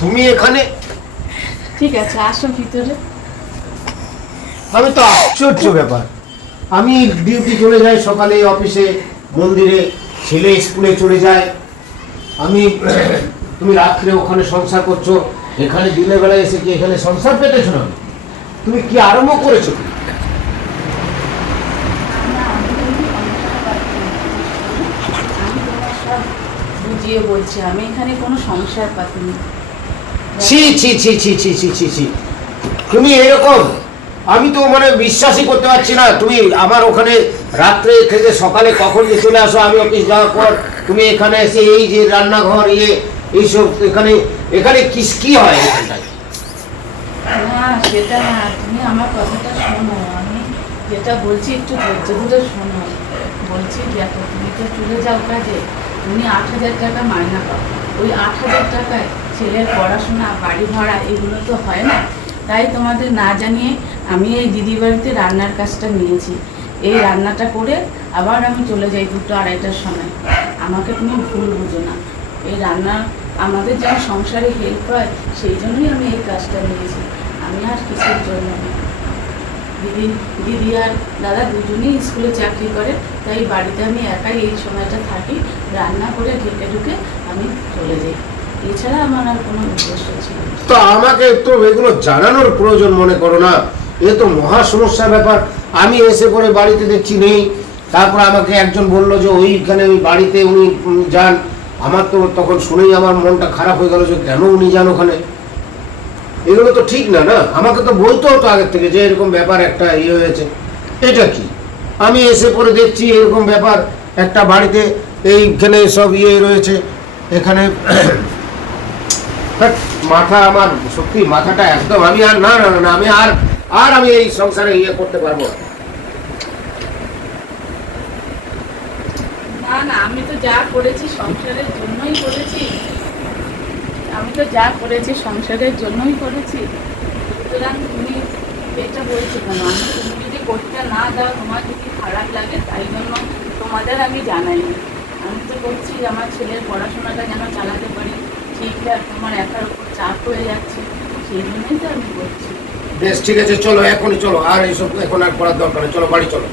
তুমি এখানে? ঠিক আছে আসো ভিতরে। আমি তো আশ্চর্য ব্যাপার। আমি ডিউটি চলে যাই সকালে অফিসে মন্দিরে ছেলে স্কুলে চলে যায়। আমি তুমি রাত্রে ওখানে সংসার করছ এখানে দিনের বেলায় এসে কি এখানে সংসার পেতেছো না? তুমি কি আরম্ভ করেছ কি? আমি বুঝিয়ে বলছি আমি এখানে কোনো সংসার পাতিনি। ছি ছি ছি ছি ছি ছি ছি ছি। তুমি এরকম? আমি তো মানে বিশ্বাসই করতে পারছি না। তুমি আমার ওখানে রাত্রে থেকে সকালে কখন যে চলে আসো আমি অফিস যাওয়ার পর তুমি এখানে এসে এই যে রান্নাঘর ইয়ে এইসব এখানে এখানে কি কি হয় এখানটায়? না সেটা না তুমি আমার কথাটা শোনো। আমি যেটা বলছি একটু ধৈর্য ধরে শোনো। বলছি, দেখো, তুমি তো চলে যাও কাজে। তুমি আট হাজার টাকা মাইনা পাও। ওই আট হাজার টাকায় ছেলের পড়াশোনা, বাড়ি ভাড়া এগুলো তো হয় না। তাই তোমাদের না জানিয়ে আমি এই দিদি বাড়িতে রান্নার কাজটা নিয়েছি। এই রান্নাটা করে আবার আমি চলে যাই দুটো আড়াইটার সময়। আমাকে তুমি ভুল বুঝো না। এই রান্না আমাদের যেন সংসারে হেল্প হয়, সেই জন্যই আমি এই কাজটা নিয়েছি। আমি আর কিছুর জন্য না। দিদি দিদি আর দাদা দুজনেই স্কুলে চাকরি করে, তাই বাড়িতে আমি একাই এই সময়টা থাকি। রান্না করে ঢেকে ঢুকে আমি চলে যাই। এছাড়া আমার আর কোনো উদ্দেশ্য ছিল তো আমাকে তো এগুলো জানানোর প্রয়োজন মনে করো না। এ তো মহা সমস্যার ব্যাপার। আমি এসে পরে বাড়িতে দেখছি নেই। তারপর আমাকে একজন বলল যে ওইখানে ওই বাড়িতে উনি যান। আমার তো তখন শুনেই আমার মনটা খারাপ হয়ে গেল যে কেন উনি যান ওখানে? এগুলো তো ঠিক না না? আমাকে তো বলতে হতো আগের থেকে যে এরকম ব্যাপার একটা ইয়ে হয়েছে। এটা কি? আমি এসে পরে দেখছি এরকম ব্যাপার একটা বাড়িতে এইখানে সব ইয়ে রয়েছে এখানে ধ্যাৎ, মাথা আমার সত্যি মাথাটা একদম আমি আর না না না, আমি আর আর আমি এই সংসারে ইয়ে করতে পারব। না না আমি তো যা করেছি সংসারের জন্যই করেছি। আমি তো যা করেছি সংসারের জন্যই করেছি। সুতরাং তুমি এটা বলছো কেন? আমি তুমি যদি করতে না দাও, তোমার যদি খারাপ লাগে, তাই জন্য তোমাদের আমি জানাইনি আমি তো করছি, আমার ছেলের পড়াশোনাটা যেন চালাতে পারি। ঠিকঠাক তোমার একার উপর চাপ হয়ে যাচ্ছে, সেই জন্যই তো আমি করছি। বেশ, ঠিক আছে, চলো, এখনই চলো। আর এইসব এখন আর করার দরকার চলো, বাড়ি চলো।